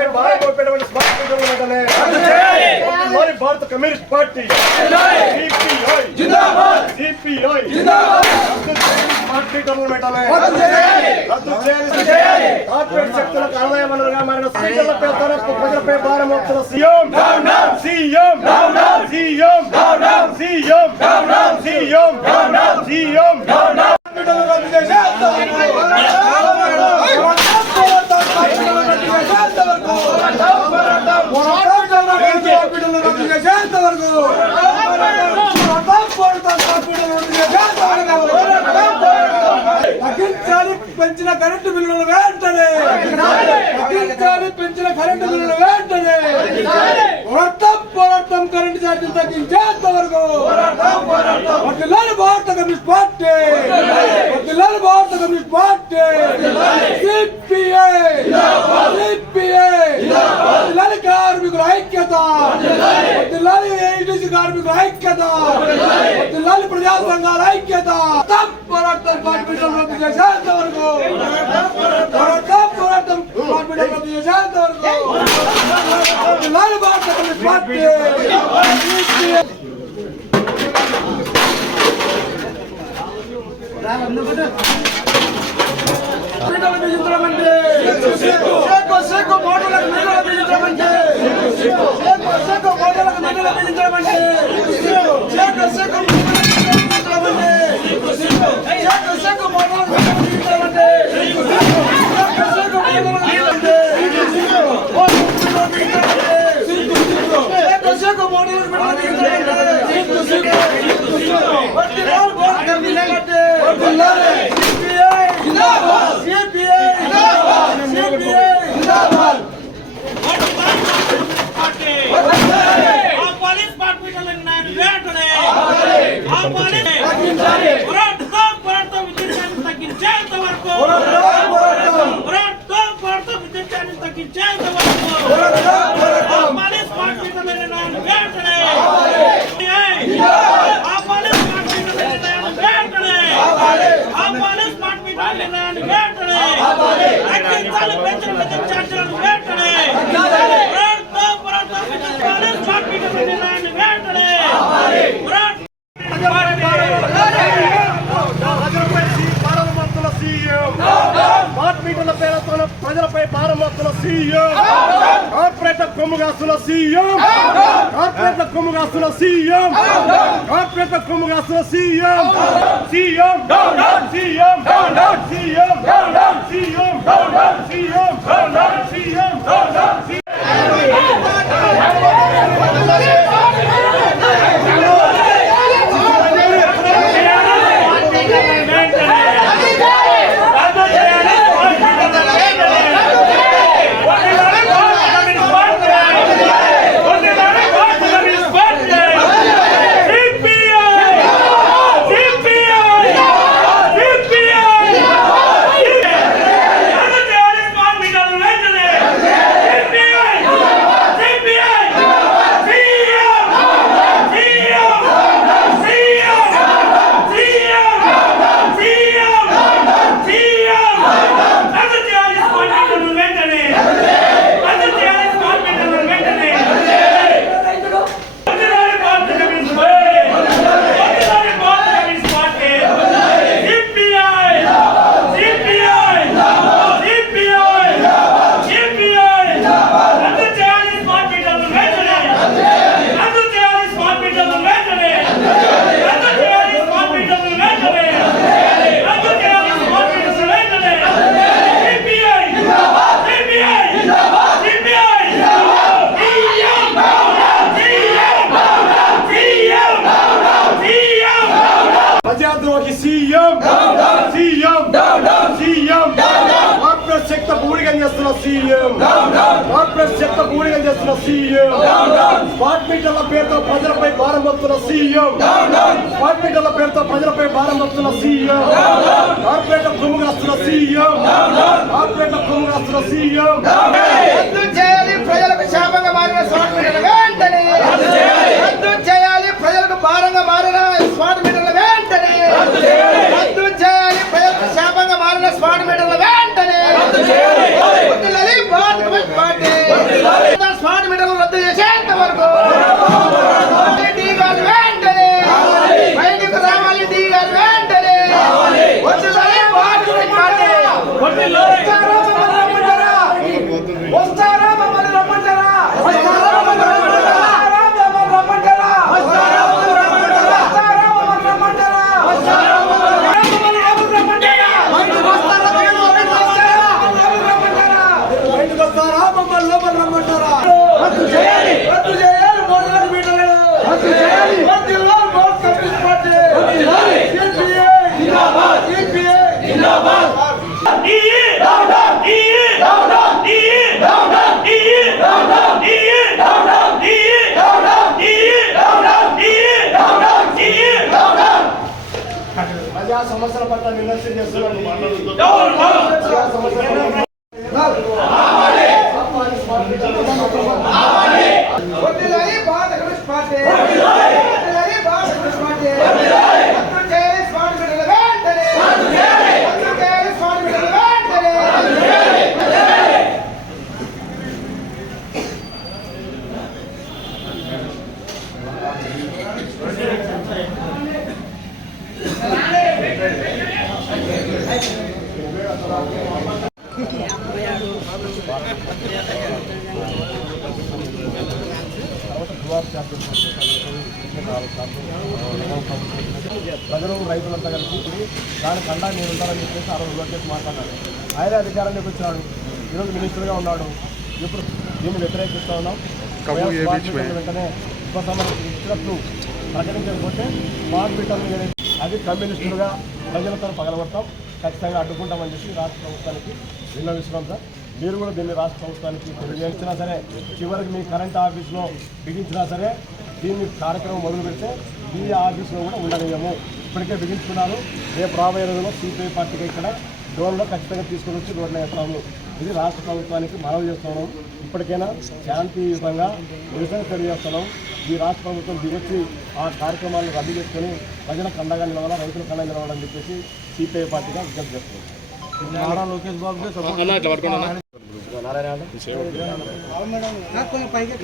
ప్రజలపై భారం మోపేటువంటి స్మార్ట్ మీటర్లు వెంటనే లోని భారత కమ్యూనిస్ట్ పార్టీ సిపిఐ స్మార్ట్ మీటర్లు వెంటనే రద్దు చేయాలి కార్పొరేట్ శక్తులకు ఆదాయ వనరుగా మారిన స్పీకర్ల పేరుతో ప్రజలపై భారం మోపుతున్న CM CM CM CM CM CM తగ్గించాలి పెంచిన కరెంటు బిల్లులు వెంటనే. తగ్గించాలి పెంచిన కరెంటు బిల్లులు వెంటనే. పోరాటం పోరాటం కరెంటు ఛార్జీలు తగ్గించేంత వరకు. వడ్డిల్లాలి భారత కమ్యూనిస్ట్ పార్టీ. వడ్డిల్లాలి భారత కమ్యూనిస్ట్ పార్టీ. వడ్డిల్లాలి ప్రజా సంఘాల ఐక్యత పోరాటం కార్మికులు రద్దు చేసేంత వరకు పోరాటం పోరాటం కార్మికులు రద్దు చేసేంత వరకు వడ్డిల్లాలి భారత కమ్యూనిస్ట్ పార్టీ సిపిఐ పీటలు బిగించడమంటే సిగ్గు Second, second one. తగ్గించేంత వరకు పోరాటం పోరాటం పోరాటం పోరాటం విద్యుత్ తగ్గించేంత వరకు పోరాటం ఆ పోరాటం పోలీస్ డిపార్ట్మెంట్ నేను వెంటనే ఆ పోలీస్ డిపార్ట్మెంట్ నేను వెంటనే ఆ పోలీస్ డిపార్ట్మెంట్ నేను వెంటనే తగ్గించాలి పెంచిన విద్యుత్ ఛార్జీలను వెంటనే పోరాటం పోరాటం విద్యుత్ పోలీస్ డిపార్ట్మెంట్ నేను వెంటనే పోరాటం ప్రజలపై భారం మోపుతున్న సీఎం స్మార్ట్ మీటర్ల పేరుతో ప్రజలపై భారం మోపుతున్న సీఎం కార్పొరేట్ కొమ్ము కాస్తున్న సీఎం కార్పొరేట్ కొమ్ము కాస్తున్న సీఎం కార్పొరేట్ కొమ్ము కాస్తున్న బూడిగం సీఎం. స్మార్ట్ పేరుతో ప్రజలపై భారం మోపుతున్న సీఎం. స్మార్ట్ పేరుతో ప్రజలపై భారం మోపుతున్న సీఎం. కార్పొరేట్ ప్రముఖ కాస్తున్న సీఎం. కార్పొరేట్ ప్రముఖ కాస్తున్న సీఎం. చేయాలి? ప్రజలకు శాపంగా మారిన స్మార్ట్ మీటర్లు వెంటనే రద్దు చేయాలి ప్రజలకు భారంగా మారిన స్మార్ట్ మీటర్లు వెంటనే రద్దు చేయాలి ప్రజలకు శాపంగా మారిన స్మార్ట్ మీటర్లు వెంటనే వదిలాలి భారత కమ్యూనిస్ట్ పార్టీ నిర్లక్ష్యం చేస్తున్నాడు వడ్డీలాలి భారత కమ్యూనిస్ట్ వెంటనే ప్రజలు రైతులంతా కలిసి దాని కండా నేను ఉంటానని చెప్పేసి ఆ రోజు లోకేష్ మాట్లాడాడు. ఆయన అధికారంలోకి వచ్చినాడు. ఈరోజు మినిస్టర్గా ఉన్నాడు. ఇప్పుడు దీన్ని వ్యతిరేకిస్తూ ఉన్నాం. వెంటనే ఉపసంహరణ ఇచ్చినట్లు ప్రకటించకపోతే స్మార్ట్ మీటర్లు ఏదైతే అది కమ్యూనిస్టులుగా ప్రజలతో పగలగొడతాం. ఖచ్చితంగా అడ్డుకుంటామని చెప్పి రాష్ట్ర ప్రభుత్వానికి విన్నవిస్తున్నాం సార్. మీరు కూడా దీన్ని రాష్ట్ర ప్రభుత్వానికి తెలియజేసినా సరే చివరికి మీ కరెంట్ ఆఫీస్లో బిగించినా సరే దీన్ని కార్యక్రమం మొదలు పెడితే ఈ ఆఫీస్లో కూడా ఉండలేము ఇప్పటికే బిగించుకున్నాను. రేపు రాబోయే రోజుల్లో సిపిఐ పార్టీకి ఇక్కడ డ్రోన్లో ఖచ్చితంగా తీసుకుని వచ్చి రోడ్లు వేస్తాము. ఇది రాష్ట్ర ప్రభుత్వానికి మనవి చేస్తున్నాం ఇప్పటికైనా శాంతియుతంగా నిరసన తెలియజేస్తున్నాం ఈ రాష్ట్ర ప్రభుత్వం దిగొచ్చి ఆ కార్యక్రమాలను రద్దు చేసుకొని ప్రజలకు అండగా నిలవాలా రైతులకు అండగా నిలవాలని చెప్పేసి సిపిఐ పార్టీగా విజ్ఞప్తి చేస్తున్నాం. నారా లోకేష్ బాబుకి సపోర్ట్ నారాయణ కొంచెం పైకి